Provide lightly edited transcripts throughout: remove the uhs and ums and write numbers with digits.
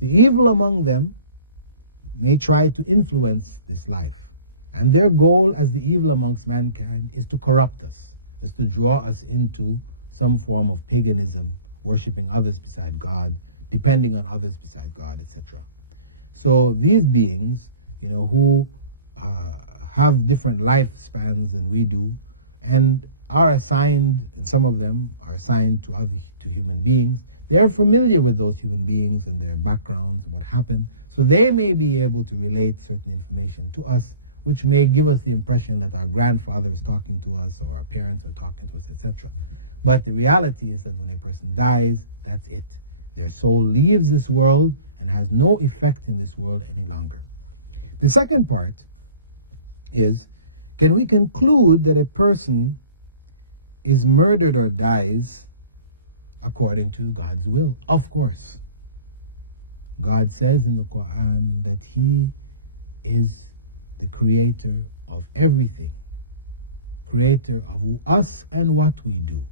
The evil among them may try to influence this life. And their goal as the evil amongst mankind is to corrupt us, is to draw us into some form of paganism, worshipping others beside God, depending on others beside God, etc. So these beings, who have different lifespans than we do, and are assigned, some of them are assigned to human beings. They're familiar with those human beings and their backgrounds and what happened, so they may be able to relate certain information to us, which may give us the impression that our grandfather is talking to us or our parents are talking to us, etc. But the reality is that when a person dies, that's it. Their soul leaves this world and has no effect in this world any longer. The second part is, can we conclude that a person is murdered or dies according to God's will? Of course. God says in the Quran that He is the creator of everything, creator of us and what we do.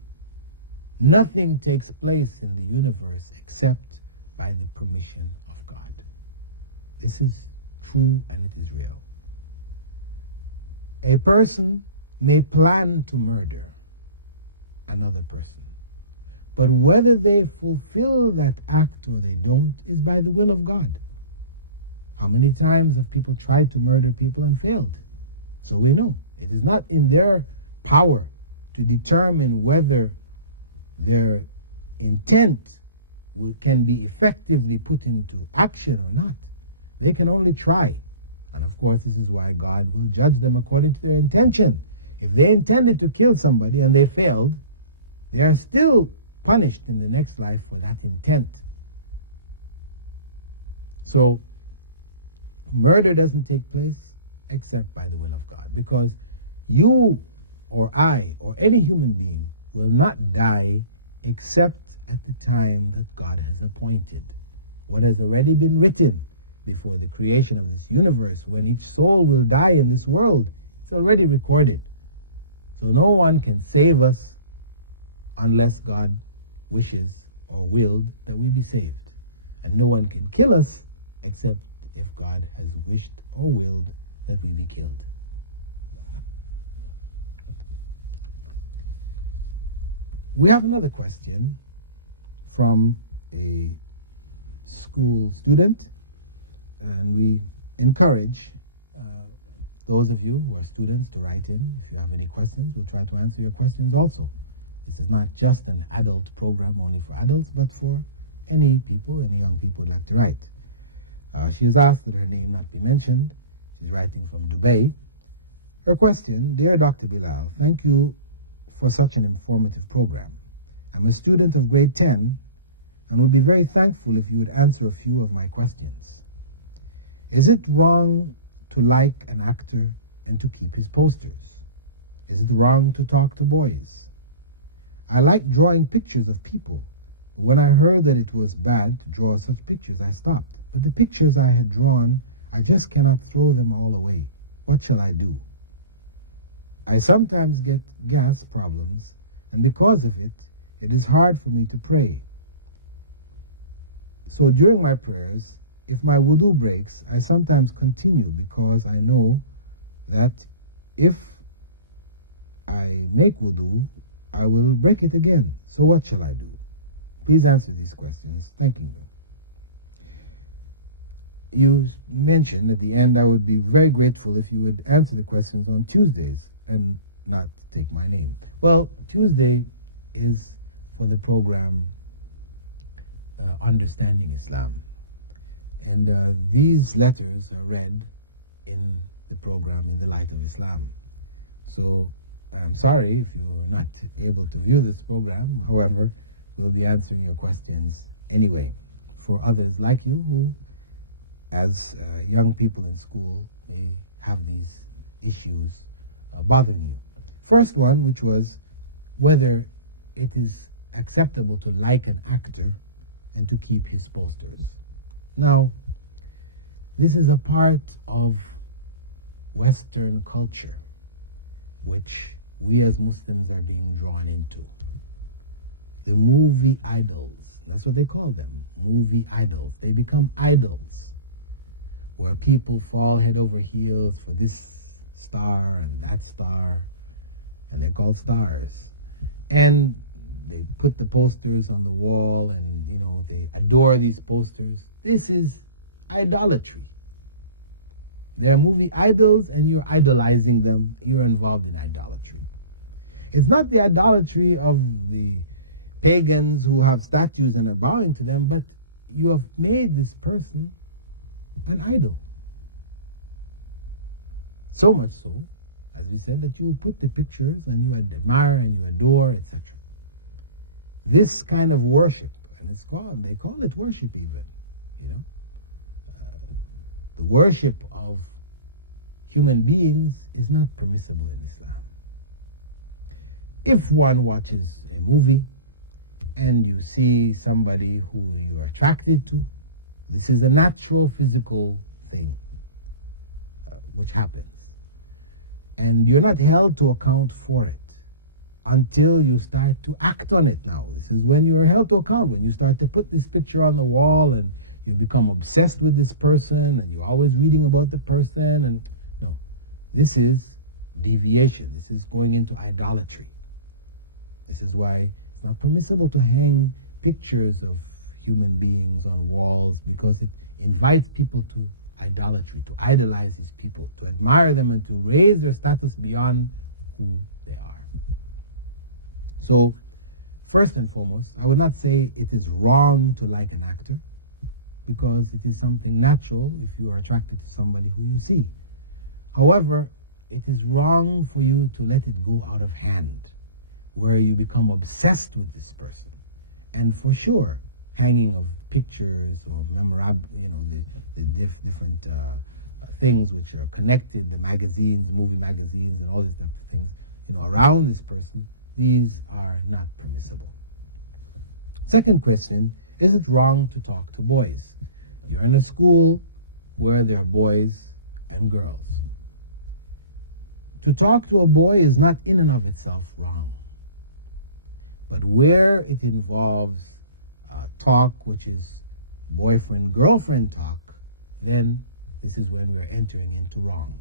Nothing takes place in the universe except by the permission of God. This is true and it is real. A person may plan to murder another person, but whether they fulfill that act or they don't is by the will of God. How many times have people tried to murder people and failed? So we know it is not in their power to determine whether their intent can be effectively put into action or not. They can only try. And of course, this is why God will judge them according to their intention. If they intended to kill somebody and they failed, they are still punished in the next life for that intent. So, murder doesn't take place except by the will of God, because you or I or any human being will not die except at the time that God has appointed. What has already been written before the creation of this universe, when each soul will die in this world, it's already recorded. So no one can save us unless God wishes or willed that we be saved. And no one can kill us except if God has wished or willed that we be killed. We have another question from a school student, and we encourage those of you who are students to write in. If you have any questions, we'll try to answer your questions also. This is not just an adult program only for adults, but for any people, any young people who like to write. She was asked that her name not be mentioned. She's writing from Dubai. Her question: Dear Dr. Bilal, thank you for such an informative program. I'm a student of grade 10 and would be very thankful if you would answer a few of my questions. Is it wrong to like an actor and to keep his posters? Is it wrong to talk to boys? I like drawing pictures of people. When I heard that it was bad to draw such pictures, I stopped. But the pictures I had drawn, I just cannot throw them all away. What shall I do? I sometimes get gas problems, and because of it, it is hard for me to pray. So during my prayers, if my wudu breaks, I sometimes continue because I know that if I make wudu, I will break it again. So what shall I do? Please answer these questions. Thank you. You mentioned at the end, I would be very grateful if you would answer the questions on Tuesdays and not take my name. Well, Tuesday is for the program Understanding Islam. And these letters are read in the program In the Light of Islam. So I'm sorry if you're not able to view this program. However, we'll be answering your questions anyway for others like you who, as young people in school, may have these issues bothering you. First one, which was whether it is acceptable to like an actor and to keep his posters. Now, this is a part of Western culture which we as Muslims are being drawn into. The movie idols That's what they call them, movie idols. They become idols, where people fall head over heels for this star and that star, and they're called stars. And they put the posters on the wall, and they adore these posters. This is idolatry. They're movie idols, and you're idolizing them. You're involved in idolatry. It's not the idolatry of the pagans who have statues and are bowing to them, but you have made this person an idol. So much so, as we said, that you put the pictures and you admire and you adore, etc. This kind of worship, and they call it worship even, the worship of human beings is not permissible in Islam. If one watches a movie and you see somebody who you're attracted to, this is a natural physical thing which happens. And you're not held to account for it until you start to act on it now. This is when you're held to account, when you start to put this picture on the wall and you become obsessed with this person and you're always reading about the person. And this is deviation. This is going into idolatry. This is why it's not permissible to hang pictures of human beings on walls, because it invites people to idolatry, to idolize these people, to admire them, and to raise their status beyond who they are. So, first and foremost, I would not say it is wrong to like an actor, because it is something natural if you are attracted to somebody who you see. However, it is wrong for you to let it go out of hand, where you become obsessed with this person. And for sure, hanging of pictures of memorabilia, the different things which are connected, the magazines, movie magazines, and all these types of things, around this person, these are not permissible. Second question, is it wrong to talk to boys? You're in a school where there are boys and girls. To talk to a boy is not in and of itself wrong. But where it involves talk, which is boyfriend-girlfriend talk, then this is when we're entering into wrong.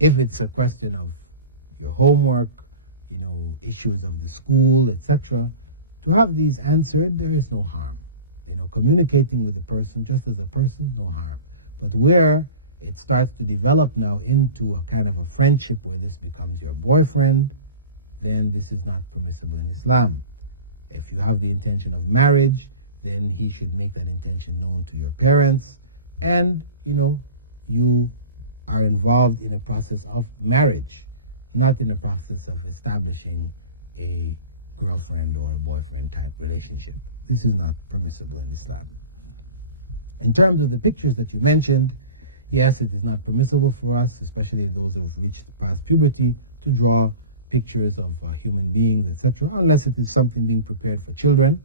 If it's a question of your homework, issues of the school, etc., to have these answered, there is no harm. Communicating with the person just as a person, no harm. But where it starts to develop now into a kind of a friendship where this becomes your boyfriend, then this is not permissible in Islam. If you have the intention of marriage, then he should make that intention known to your parents, and you are involved in a process of marriage, not in a process of establishing a girlfriend or a boyfriend type relationship. This is not permissible in Islam. In terms of the pictures that you mentioned, yes, it is not permissible for us, especially those who have reached past puberty, to draw pictures of human beings, etc., unless it is something being prepared for children.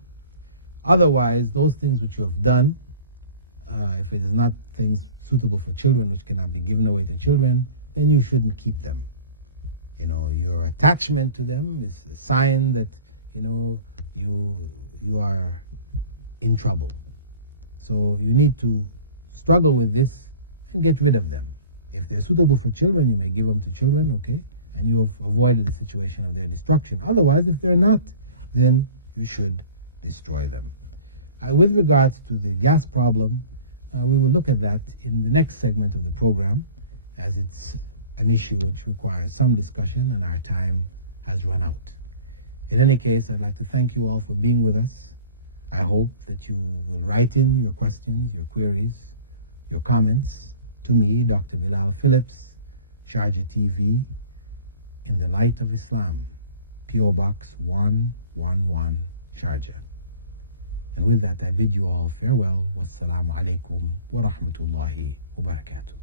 Otherwise, those things which you have done, if it is not things suitable for children, which cannot be given away to children, then you shouldn't keep them. Your attachment to them is a sign that, you are in trouble. So you need to struggle with this and get rid of them. If they're suitable for children, you may give them to children, okay? And you have avoided the situation of their destruction. Otherwise, if they're not, then you should destroy them. With regards to the gas problem, we will look at that in the next segment of the program, as it's an issue which requires some discussion and our time has run out. In any case, I'd like to thank you all for being with us. I hope that you will write in your questions, your queries, your comments to me, Dr. Bilal Phillips, Sharjah TV, in the light of Islam, P.O. Box 111, Sharjah. And with that, I bid you all farewell. Wassalamu alaikum wa rahmatullahi wa barakatuh.